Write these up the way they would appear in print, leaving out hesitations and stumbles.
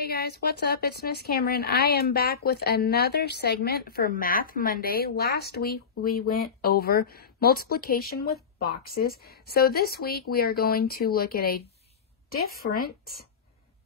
Hey guys, what's up? It's Miss Cameron. I am back with another segment for Math Monday. Last week we went over multiplication with boxes. So this week we are going to look at a different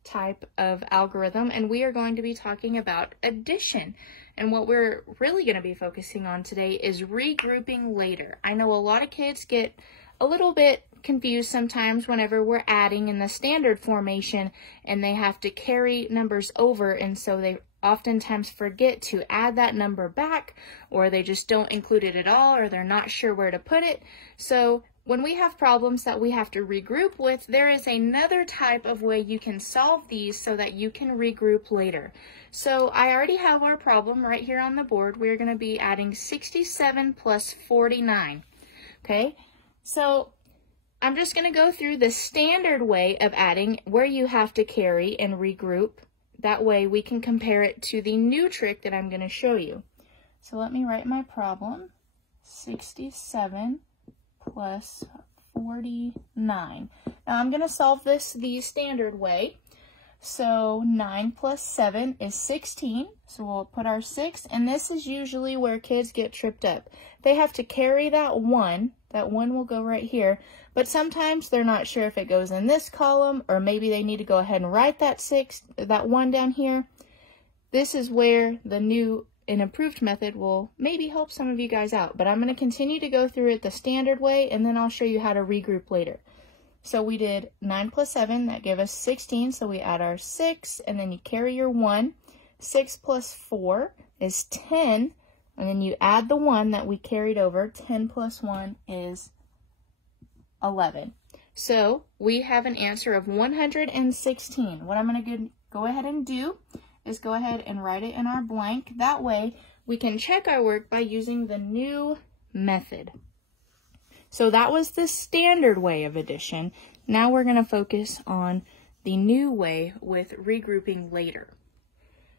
type of algorithm, and we are going to be talking about addition. And what we're really going to be focusing on today is regrouping later. I know a lot of kids get a little bit confused sometimes whenever we're adding in the standard formation and they have to carry numbers over, and so they oftentimes forget to add that number back, or they just don't include it at all, or they're not sure where to put it. So when we have problems that we have to regroup with, there is another type of way you can solve these so that you can regroup later. So I already have our problem right here on the board. We're going to be adding 67 plus 49. Okay, so I'm just going to go through the standard way of adding where you have to carry and regroup. That way we can compare it to the new trick that I'm going to show you. So let me write my problem. 67 plus 49. Now I'm going to solve this the standard way. So 9 plus 7 is 16. So we'll put our 6, and this is usually where kids get tripped up. They have to carry that 1. That 1 will go right here. But sometimes they're not sure if it goes in this column, or maybe they need to go ahead and write that 1 down here. This is where the new and improved method will maybe help some of you guys out. But I'm going to continue to go through it the standard way, and then I'll show you how to regroup later. So we did 9 plus 7, that gave us 16, so we add our 6, and then you carry your 1. 6 plus 4 is 10, and then you add the 1 that we carried over. 10 plus 1 is 11. So we have an answer of 116. What I'm going to go ahead and do is go ahead and write it in our blank. That way we can check our work by using the new method. So that was the standard way of addition. Now we're going to focus on the new way with regrouping later.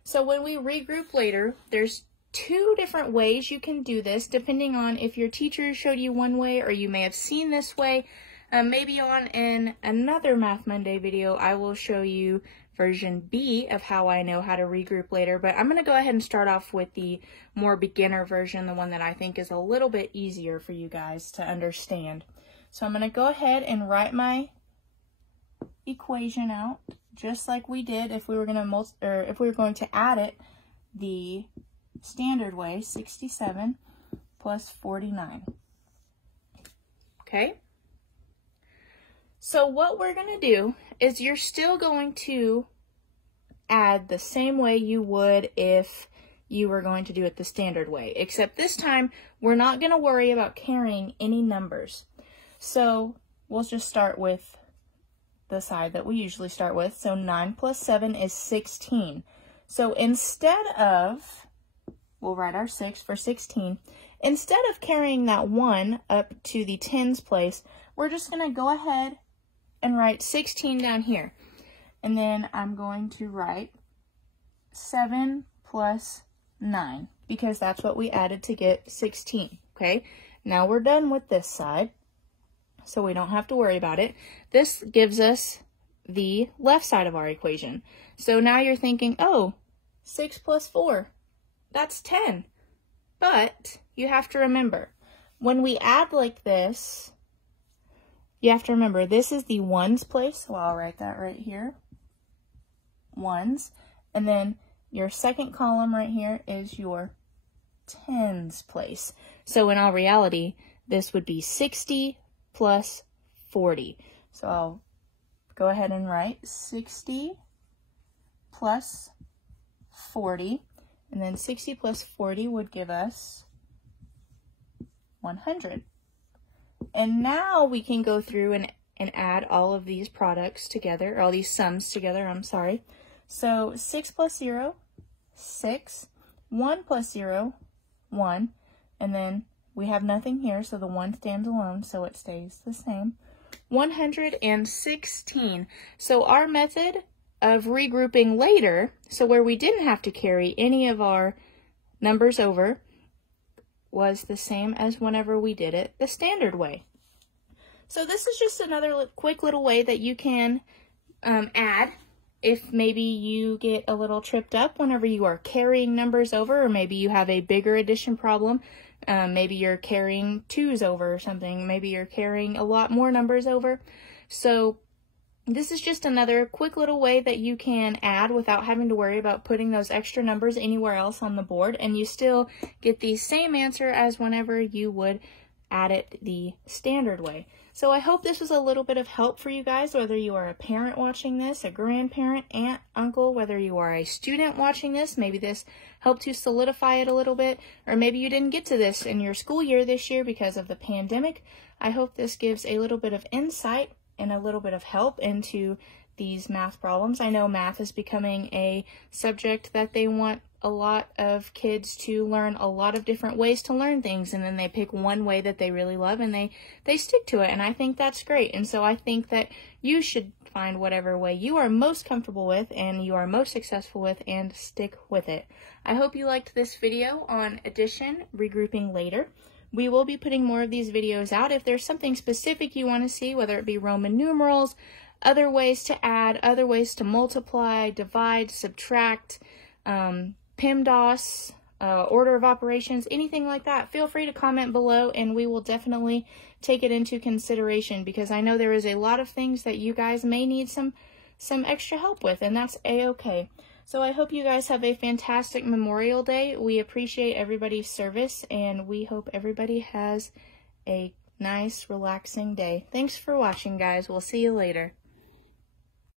So when we regroup later, there's two different ways you can do this, depending on if your teacher showed you one way or you may have seen this way. Maybe in another Math Monday video, I will show you version B of how I know how to regroup later, but I'm going to go ahead and start off with the more beginner version, the one that I think is a little bit easier for you guys to understand. So I'm going to go ahead and write my equation out just like we did if we were going to add it the standard way, 67 plus 49. Okay? So what we're going to do is you're still going to add the same way you would if you were going to do it the standard way, except this time we're not going to worry about carrying any numbers. So we'll just start with the side that we usually start with. So 9 plus 7 is 16. So instead of, we'll write our 6 for 16. Instead of carrying that 1 up to the tens place, we're just going to go ahead and write 16 down here. And then I'm going to write 7 plus 9, because that's what we added to get 16. Okay, now we're done with this side, so we don't have to worry about it. This gives us the left side of our equation. So now you're thinking, oh, 6 plus 4, that's 10. But you have to remember, when we add like this, you have to remember this is the ones place, so I'll write that right here, ones, and then your second column right here is your tens place. So in all reality, this would be 60 plus 40. So I'll go ahead and write 60 plus 40, and then 60 plus 40 would give us 100. And now we can go through and add all of these products together, or all these sums together, I'm sorry. So 6 plus 0, 6, 1 plus 0, 1, and then we have nothing here, so the 1 stands alone, so it stays the same. 116. So our method of regrouping later, so where we didn't have to carry any of our numbers over, was the same as whenever we did it the standard way. So this is just another quick little way that you can add if maybe you get a little tripped up whenever you are carrying numbers over, or maybe you have a bigger addition problem. Maybe you're carrying 2s over or something. Maybe you're carrying a lot more numbers over. So this is just another quick little way that you can add without having to worry about putting those extra numbers anywhere else on the board, and you still get the same answer as whenever you would add it the standard way. So I hope this was a little bit of help for you guys, whether you are a parent watching this, a grandparent, aunt, uncle, whether you are a student watching this. Maybe this helped to solidify it a little bit, or maybe you didn't get to this in your school year this year because of the pandemic. I hope this gives a little bit of insight and a little bit of help into these math problems. I know math is becoming a subject that they want a lot of kids to learn a lot of different ways to learn things, and then they pick one way that they really love and they stick to it, and I think that's great. And so I think that you should find whatever way you are most comfortable with and you are most successful with and stick with it. I hope you liked this video on addition, regrouping later. We will be putting more of these videos out. If there's something specific you want to see, whether it be Roman numerals, other ways to add, other ways to multiply, divide, subtract, PEMDAS, order of operations, anything like that, feel free to comment below and we will definitely take it into consideration, because I know there is a lot of things that you guys may need some extra help with, and that's a-okay. So I hope you guys have a fantastic Memorial Day. We appreciate everybody's service, and we hope everybody has a nice, relaxing day. Thanks for watching, guys. We'll see you later.